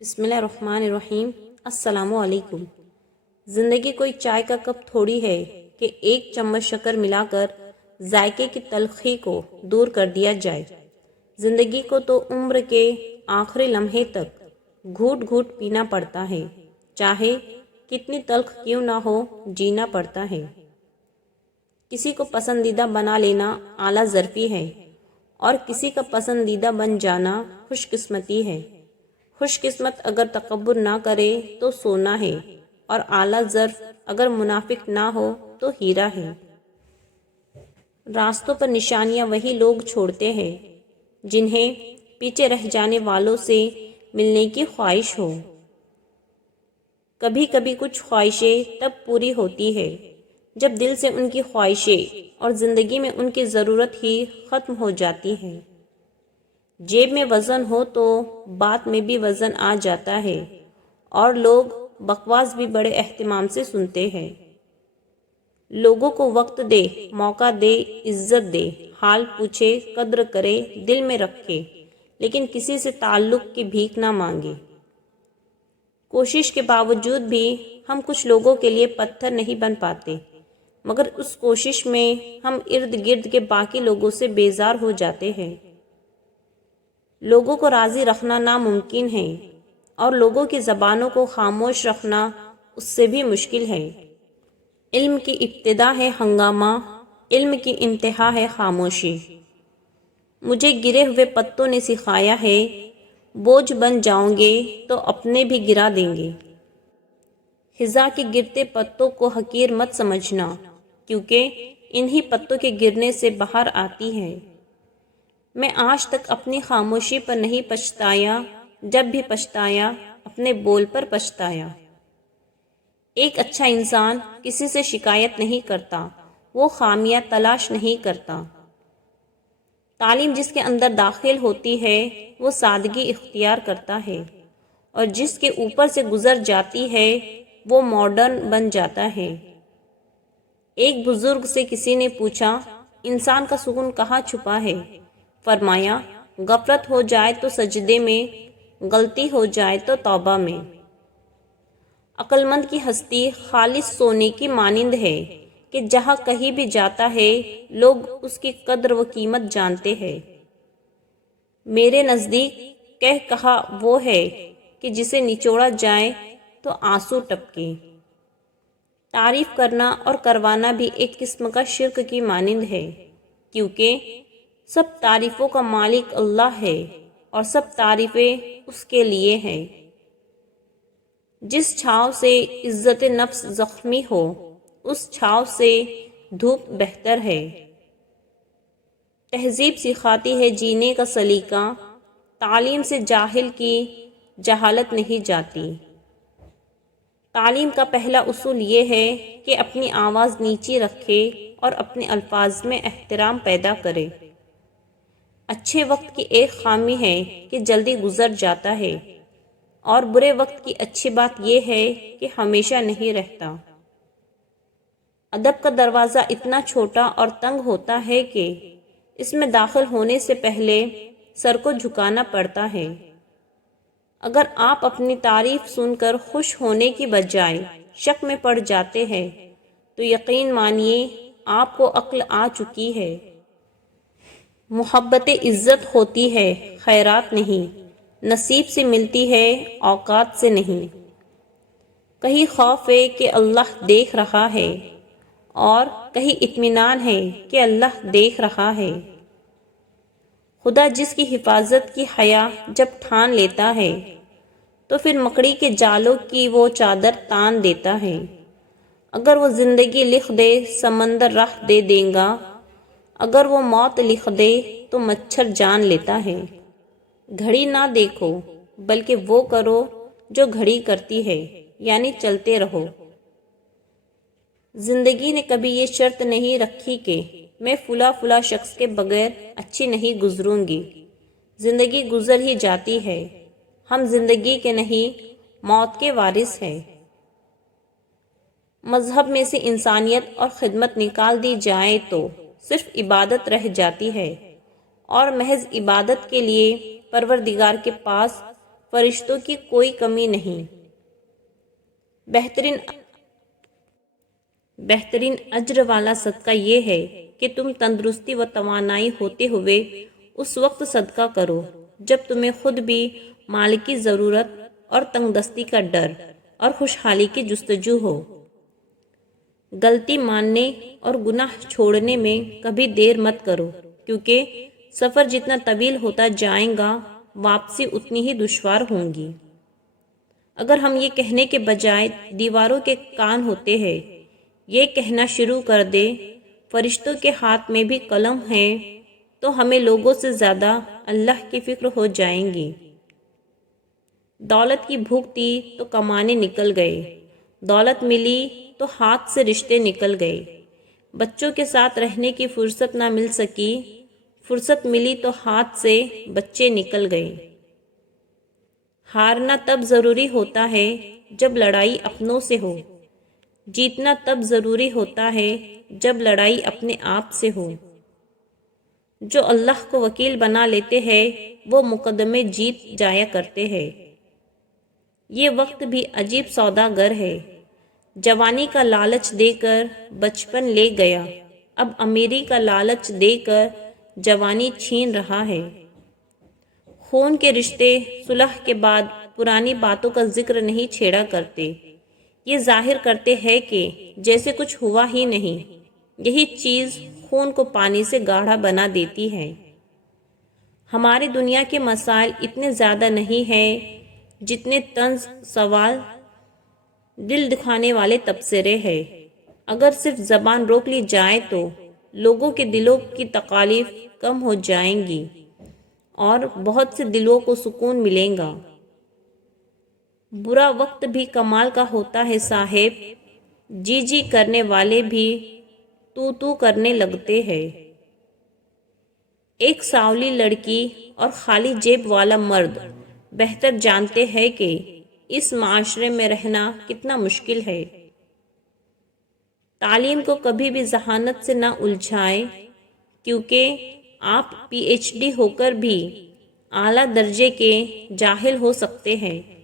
बिस्मिल्लाहिर्रहमानिर्रहीम। अस्सलामु अलैकुम। ज़िंदगी कोई चाय का कप थोड़ी है कि एक चम्मच शक्कर मिलाकर जायके की तलखी को दूर कर दिया जाए। ज़िंदगी को तो उम्र के आखिरी लम्हे तक घूट घूट पीना पड़ता है, चाहे कितनी तल्ख क्यों ना हो, जीना पड़ता है। किसी को पसंदीदा बना लेना आला ज़र्फ़ी है और किसी का पसंदीदा बन जाना खुशकिस्मती है। खुशकिस्मत अगर तकब्बुर ना करे तो सोना है, और आला ज़र्फ़ अगर मुनाफिक ना हो तो हीरा है। रास्तों पर निशानियां वही लोग छोड़ते हैं जिन्हें पीछे रह जाने वालों से मिलने की ख्वाहिश हो। कभी कभी कुछ ख्वाहिशें तब पूरी होती है जब दिल से उनकी ख्वाहिशें और ज़िंदगी में उनकी ज़रूरत ही ख़त्म हो जाती है। जेब में वज़न हो तो बात में भी वज़न आ जाता है, और लोग बकवास भी बड़े एहतिमाम से सुनते हैं। लोगों को वक्त दे, मौका दे, इज्जत दे, हाल पूछे, कद्र करे, दिल में रखे, लेकिन किसी से ताल्लुक़ की भीख ना मांगे। कोशिश के बावजूद भी हम कुछ लोगों के लिए पत्थर नहीं बन पाते, मगर उस कोशिश में हम इर्द गिर्द के बाकी लोगों से बेजार हो जाते हैं। लोगों को राज़ी रखना नामुमकिन है, और लोगों की ज़बानों को खामोश रखना उससे भी मुश्किल है। इल्म की इब्तिदा है हंगामा, इल्म की इंतहा है खामोशी। मुझे गिरे हुए पत्तों ने सिखाया है, बोझ बन जाओगे तो अपने भी गिरा देंगे। हिज़ा के गिरते पत्तों को हकीर मत समझना, क्योंकि इन्हीं पत्तों के गिरने से बाहर आती है। मैं आज तक अपनी खामोशी पर नहीं पछताया, जब भी पछताया अपने बोल पर पछताया। एक अच्छा इंसान किसी से शिकायत नहीं करता, वो खामियां तलाश नहीं करता। तालीम जिसके अंदर दाखिल होती है वो सादगी इख्तियार करता है, और जिसके ऊपर से गुजर जाती है वो मॉडर्न बन जाता है। एक बुजुर्ग से किसी ने पूछा, इंसान का सुकून कहाँ छुपा है? फरमाया, गफलत हो जाए तो सजदे में, गलती हो जाए तो तौबा में। अक्लमंद की हस्ती खालिस सोने की मानिंद है कि जहाँ कहीं भी जाता है लोग उसकी कद्र व कीमत जानते हैं। मेरे नज़दीक कह कहा वो है कि जिसे निचोड़ा जाए तो आंसू टपके। तारीफ करना और करवाना भी एक किस्म का शिर्क की मानिंद है, क्योंकि सब तारीफ़ों का मालिक अल्लाह है और सब तारीफ़ें उसके लिए हैं। जिस छाँव से इज़्ज़त नफ्स ज़ख्मी हो, उस छाँव से धूप बेहतर है। तहज़ीब सिखाती है जीने का सलीका, तालीम से जाहिल की जहालत नहीं जाती। तालीम का पहला उसूल ये है कि अपनी आवाज़ नीची रखे और अपने अल्फाज में एहतराम पैदा करे। अच्छे वक्त की एक खामी है कि जल्दी गुजर जाता है, और बुरे वक्त की अच्छी बात यह है कि हमेशा नहीं रहता। अदब का दरवाज़ा इतना छोटा और तंग होता है कि इसमें दाखिल होने से पहले सर को झुकाना पड़ता है। अगर आप अपनी तारीफ सुनकर खुश होने की बजाय शक में पड़ जाते हैं तो यकीन मानिए आपको अक्ल आ चुकी है। मोहब्बत इज़्ज़त होती है, खैरात नहीं, नसीब से मिलती है, औकात से नहीं। कहीं खौफ है कि अल्लाह देख रहा है, और कहीं इत्मीनान है कि अल्लाह देख रहा है। खुदा जिसकी हिफाजत की हया जब ठान लेता है तो फिर मकड़ी के जालों की वो चादर तान देता है। अगर वो ज़िंदगी लिख दे समंदर राह दे देगा, अगर वो मौत लिख दे तो मच्छर जान लेता है। घड़ी ना देखो, बल्कि वो करो जो घड़ी करती है, यानी चलते रहो। ज़िंदगी ने कभी ये शर्त नहीं रखी कि मैं फुला फुला शख्स के बगैर अच्छी नहीं गुजरूंगी। ज़िंदगी गुजर ही जाती है, हम ज़िंदगी के नहीं मौत के वारिस हैं। मज़हब में से इंसानियत और ख़िदमत निकाल दी जाए तो सिर्फ इबादत रह जाती है, और महज इबादत के लिए परवरदिगार के पास فرشتوں کی کوئی کمی نہیں۔ بہترین اجر والا صدقہ یہ ہے کہ تم تندرستی و توانائی ہوتے ہوئے اس وقت صدقہ کرو جب تمہیں خود بھی مال کی ضرورت اور تنگ دستی کا ڈر اور خوشحالی کی جستجو ہو۔ غلطی ماننے اور گناہ چھوڑنے میں کبھی دیر مت کرو، کیونکہ سفر جتنا طویل ہوتا جائے گا واپسی اتنی ہی دشوار ہوں گی۔ اگر ہم یہ کہنے کے بجائے دیواروں کے کان ہوتے ہیں، یہ کہنا شروع کر دے فرشتوں کے ہاتھ میں بھی قلم ہے، تو ہمیں لوگوں سے زیادہ اللہ کی فکر ہو جائیں گی۔ دولت کی بھوک تھی تو کمانے نکل گئے، دولت ملی تو ہاتھ سے رشتے نکل گئے، بچوں کے ساتھ رہنے کی فرصت نہ مل سکی، فرصت ملی تو ہاتھ سے بچے نکل گئے۔ ہارنا تب ضروری ہوتا ہے جب لڑائی اپنوں سے ہو، جیتنا تب ضروری ہوتا ہے جب لڑائی اپنے آپ سے ہو۔ جو اللہ کو وکیل بنا لیتے ہیں وہ مقدمے جیت جایا کرتے ہیں۔ یہ وقت بھی عجیب سوداگر ہے، جوانی کا لالچ دے کر بچپن لے گیا، اب امیری کا لالچ دے کر جوانی چھین رہا ہے۔ خون کے رشتے صلح کے بعد پرانی باتوں کا ذکر نہیں چھیڑا کرتے، یہ ظاہر کرتے ہیں کہ جیسے کچھ ہوا ہی نہیں۔ یہی چیز خون کو پانی سے گاڑھا بنا دیتی ہے۔ ہماری دنیا کے مسائل اتنے زیادہ نہیں ہیں جتنے طنز سوال دل دکھانے والے تبصرے ہیں۔ اگر صرف زبان روک لی جائے تو لوگوں کے دلوں کی تکالیف کم ہو جائیں گی اور بہت سے دلوں کو سکون ملے گا۔ برا وقت بھی کمال کا ہوتا ہے صاحب، جی جی کرنے والے بھی تو تو کرنے لگتے ہیں۔ ایک سانولی لڑکی اور خالی جیب والا مرد بہتر جانتے ہیں کہ اس معاشرے میں رہنا کتنا مشکل ہے۔ تعلیم کو کبھی بھی ذہانت سے نہ الجھائیں، کیونکہ آپ پی ایچ ڈی ہو کر بھی اعلیٰ درجے کے جاہل ہو سکتے ہیں۔